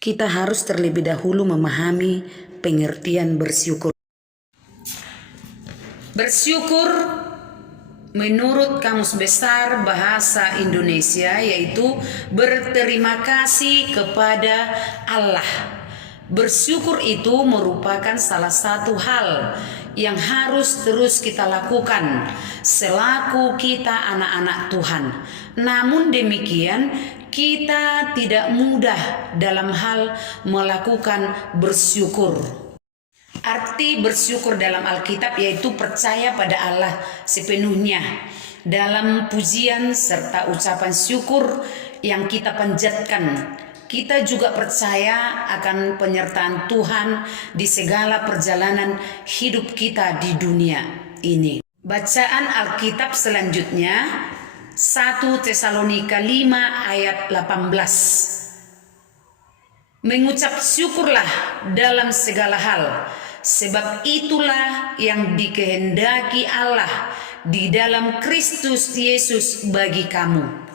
kita harus terlebih dahulu memahami pengertian bersyukur. Bersyukur menurut Kamus Besar Bahasa Indonesia yaitu berterima kasih kepada Allah. Bersyukur itu merupakan salah satu hal yang harus terus kita lakukan selaku kita anak-anak Tuhan. Namun demikian, kita tidak mudah dalam hal melakukan bersyukur. Arti bersyukur dalam Alkitab yaitu percaya pada Allah sepenuhnya dalam pujian serta ucapan syukur yang kita panjatkan. Kita juga percaya akan penyertaan Tuhan di segala perjalanan hidup kita di dunia ini. Bacaan Alkitab selanjutnya 1 Tesalonika 5 ayat 18. Mengucap syukurlah dalam segala hal, sebab itulah yang dikehendaki Allah di dalam Kristus Yesus bagi kamu.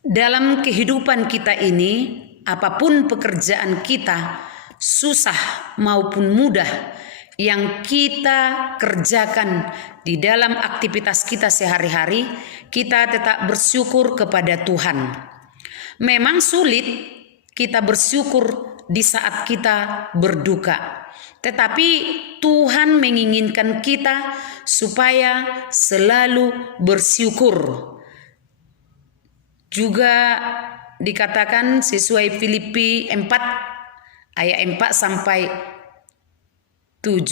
Dalam kehidupan kita ini, apapun pekerjaan kita, susah maupun mudah, yang kita kerjakan di dalam aktivitas kita sehari-hari, kita tetap bersyukur kepada Tuhan. Memang sulit kita bersyukur di saat kita berduka, tetapi Tuhan menginginkan kita supaya selalu bersyukur. Juga dikatakan sesuai Filipi 4 ayat 4 sampai 7,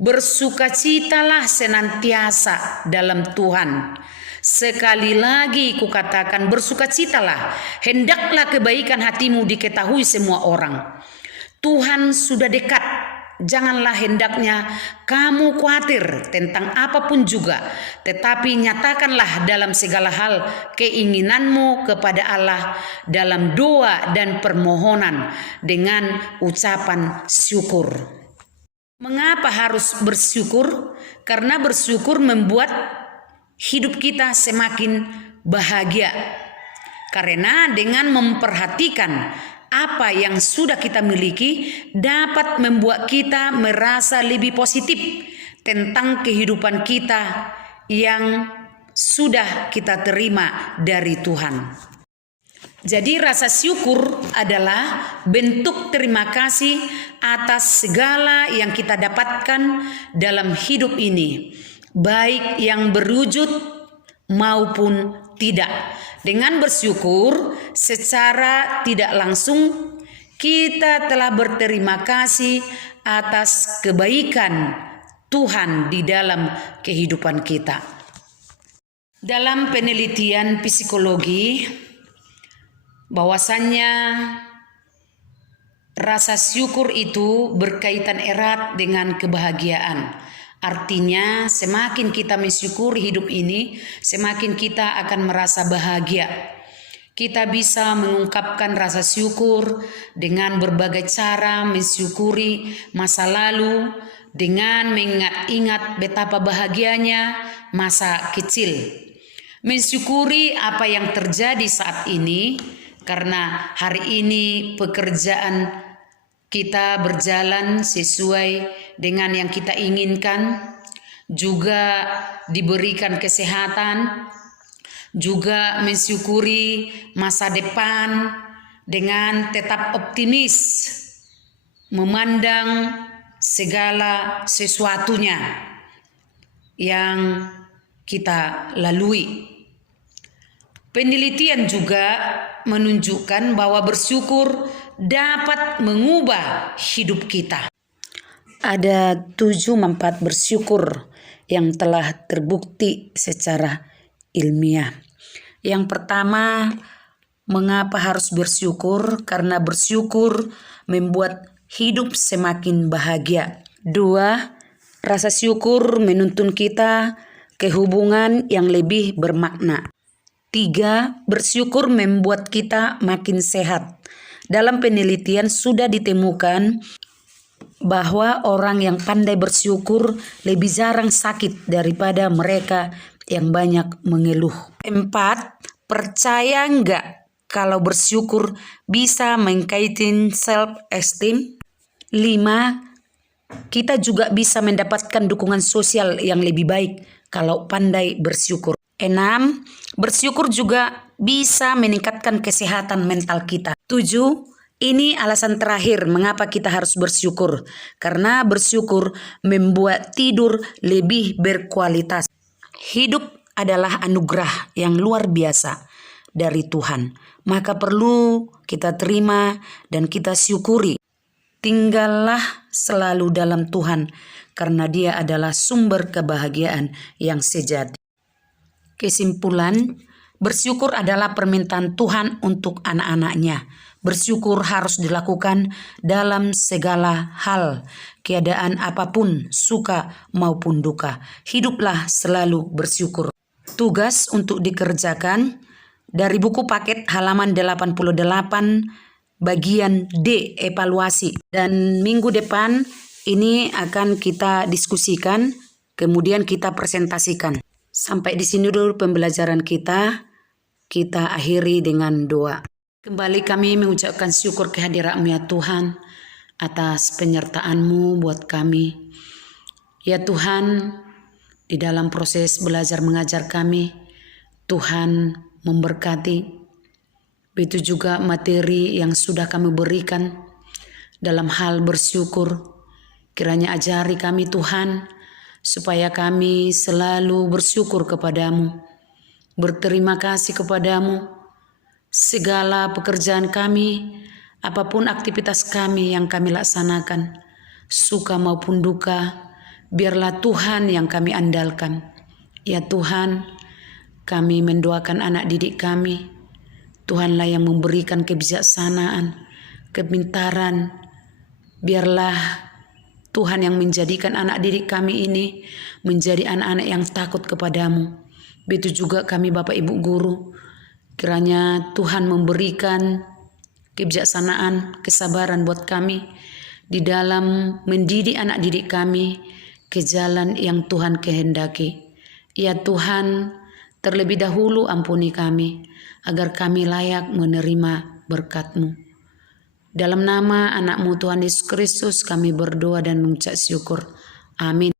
bersukacitalah senantiasa dalam Tuhan. Sekali lagi kukatakan bersukacitalah, hendaklah kebaikan hatimu diketahui semua orang. Tuhan sudah dekat. Janganlah hendaknya kamu khawatir tentang apapun juga, tetapi nyatakanlah dalam segala hal keinginanmu kepada Allah dalam doa dan permohonan dengan ucapan syukur. Mengapa harus bersyukur? Karena bersyukur membuat hidup kita semakin bahagia. Karena dengan memperhatikan apa yang sudah kita miliki dapat membuat kita merasa lebih positif tentang kehidupan kita yang sudah kita terima dari Tuhan. Jadi rasa syukur adalah bentuk terima kasih atas segala yang kita dapatkan dalam hidup ini, baik yang berwujud maupun tidak. Dengan bersyukur secara tidak langsung kita telah berterima kasih atas kebaikan Tuhan di dalam kehidupan kita. Dalam penelitian psikologi, bahwasannya rasa syukur itu berkaitan erat dengan kebahagiaan. Artinya semakin kita mensyukuri hidup ini, semakin kita akan merasa bahagia. Kita bisa mengungkapkan rasa syukur dengan berbagai cara, mensyukuri masa lalu dengan mengingat-ingat betapa bahagianya masa kecil. Mensyukuri apa yang terjadi saat ini, karena hari ini pekerjaan kita berjalan sesuai dengan yang kita inginkan, juga diberikan kesehatan, juga mensyukuri masa depan dengan tetap optimis, memandang segala sesuatunya yang kita lalui. Penelitian juga menunjukkan bahwa bersyukur dapat mengubah hidup kita. Ada 7 manfaat bersyukur yang telah terbukti secara ilmiah. Yang pertama, mengapa harus bersyukur? Karena bersyukur membuat hidup semakin bahagia. 2, rasa syukur menuntun kita ke hubungan yang lebih bermakna. 3, bersyukur membuat kita makin sehat. Dalam penelitian sudah ditemukan bahwa orang yang pandai bersyukur lebih jarang sakit daripada mereka yang banyak mengeluh. 4, percaya enggak kalau bersyukur bisa meningkatkan self-esteem. 5. Kita juga bisa mendapatkan dukungan sosial yang lebih baik kalau pandai bersyukur. 6. Bersyukur juga bisa meningkatkan kesehatan mental kita. 7. Ini alasan terakhir mengapa kita harus bersyukur. Karena bersyukur membuat tidur lebih berkualitas. Hidup adalah anugerah yang luar biasa dari Tuhan. Maka perlu kita terima dan kita syukuri. Tinggallah selalu dalam Tuhan, karena Dia adalah sumber kebahagiaan yang sejati. Kesimpulan, bersyukur adalah permintaan Tuhan untuk anak-anaknya. Bersyukur harus dilakukan dalam segala hal, keadaan apapun, suka maupun duka. Hiduplah selalu bersyukur. Tugas untuk dikerjakan dari buku paket halaman 88, bagian D, evaluasi. Dan minggu depan ini akan kita diskusikan, kemudian kita presentasikan. Sampai di sini dulu pembelajaran kita. Kita akhiri dengan doa. Kembali kami mengucapkan syukur kehadirat-Mu ya Tuhan, atas penyertaan-Mu buat kami. Ya Tuhan, di dalam proses belajar mengajar kami, Tuhan memberkati. Begitu juga materi yang sudah kami berikan dalam hal bersyukur. Kiranya ajari kami Tuhan, supaya kami selalu bersyukur kepadamu, berterima kasih kepadamu. Segala pekerjaan kami, apapun aktivitas kami yang kami laksanakan, suka maupun duka, biarlah Tuhan yang kami andalkan. Ya Tuhan, kami mendoakan anak didik kami. Tuhanlah yang memberikan kebijaksanaan, kepintaran. Biarlah Tuhan yang menjadikan anak didik kami ini menjadi anak-anak yang takut kepadamu. Begitu juga kami Bapak Ibu Guru. Kiranya Tuhan memberikan kebijaksanaan, kesabaran buat kami di dalam mendidik anak didik kami ke jalan yang Tuhan kehendaki. Ya Tuhan, terlebih dahulu ampuni kami, agar kami layak menerima berkat-Mu. Dalam nama anak-Mu Tuhan Yesus Kristus kami berdoa dan mengucap syukur. Amin.